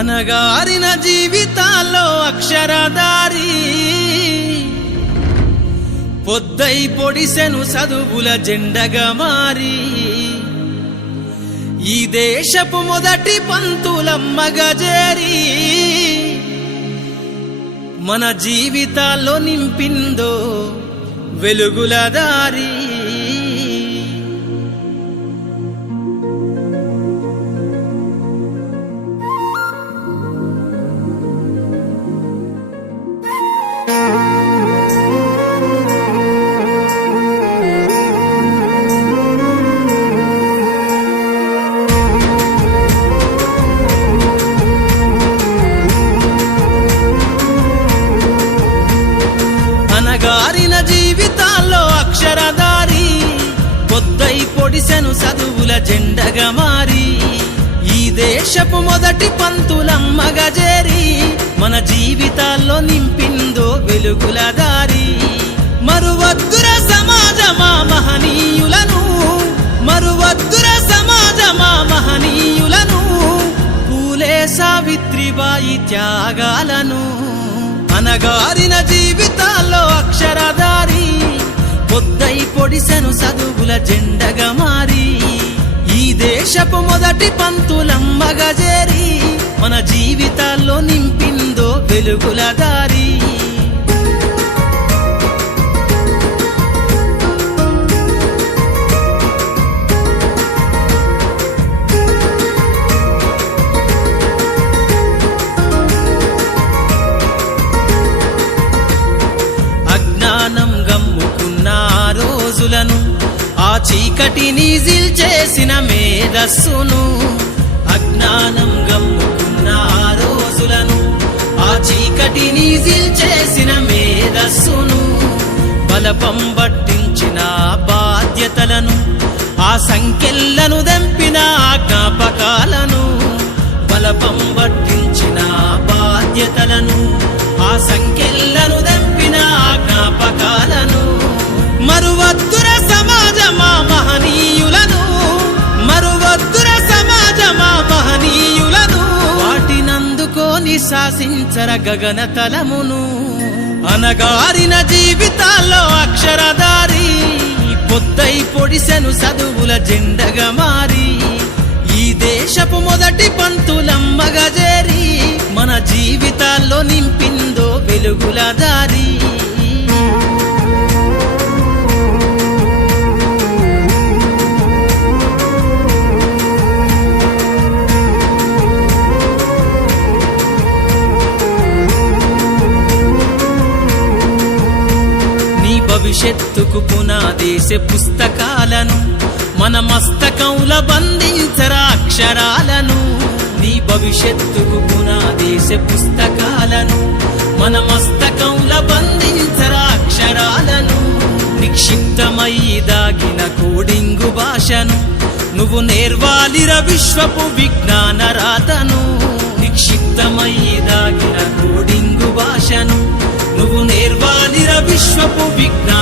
అనగారిన జీవితాల్లో అక్షరదారి పొద్దై పొడిసెను చదువుల జెండగా మారి ఈ దేశపు మొదటి పంతులమ్మగా చేరి మన జీవితాల్లో నింపిందో వెలుగుల దారి. అనగారిన జీవితాల్లో అక్షరదారి పొద్దై పొడిసెను చదువుల జెండగా మారి ఈ దేశపు మొదటి పంతులమ్మగా చేరి మన జీవితాల్లో నింపిందో వెలుగుల దారి. మరువద్దుర సమాజమా మహనీయులను, మరువద్దుర సమాజమా మహనీయులను, పూలే సావిత్రిబాయి త్యాగాలను. అనగారిన జీవితాల్లో అక్షరదారి పొద్దై పొడిసెను చదువుల జెండగా మారి ఈ దేశపు మొదటి పంతులమ్మగా చేరి మన జీవితాల్లో నింపిందో వెలుగుల దారి. అజ్ఞానం గమ్ముకున్న రోజులను ఆ చీకటిని జిల్చేసిన మేధస్సును, అజ్ఞానం గమ్ముకున్న రోజులను ఆ చీకటిని జిల్చేసిన మేధస్సును, బలపం పట్టించిన బాధ్యతలను ఆ సంఖ్యలను దంపిన జ్ఞాపకాలను, బలపం పట్టించిన బాధ్యతలను ఆ సంఖ్యలను దంపిన జ్ఞాపకాలను. మరువద్దుర సమాజమా మహనీయులను, మరువద్దుర సమాజమా మహనీయులను, వాటినందుకోని శాసించర గగన తలమును. అనగారిన జీవితాల్లో అక్షరదారి పొద్దై పొడిసెను చదువుల జెండగా మారి ఈ దేశపు మొదటి పంతులమ్మగా చేరి మన జీవితాల్లో నింపిందో వెలుగుల దారి. భవిష్యత్తుకు పునాదేసే పుస్తకాలను మన మస్తకంల బంధించరా అక్షరాలను. నీ భవిష్యత్తుకు పునాదేసే పుస్తకాలను మన మస్తకంల బంధించరా అక్షరాలను. నిక్షిప్తమై దాగిన కోడింగు భాషను నువ్వు నేర్వాలిర విశ్వపు విజ్ఞాన రాతను. నిక్షిప్తమై దాగిన కోడింగు భాషను నువ్వు నేర్వాలిర విశ్వపు విజ్ఞాన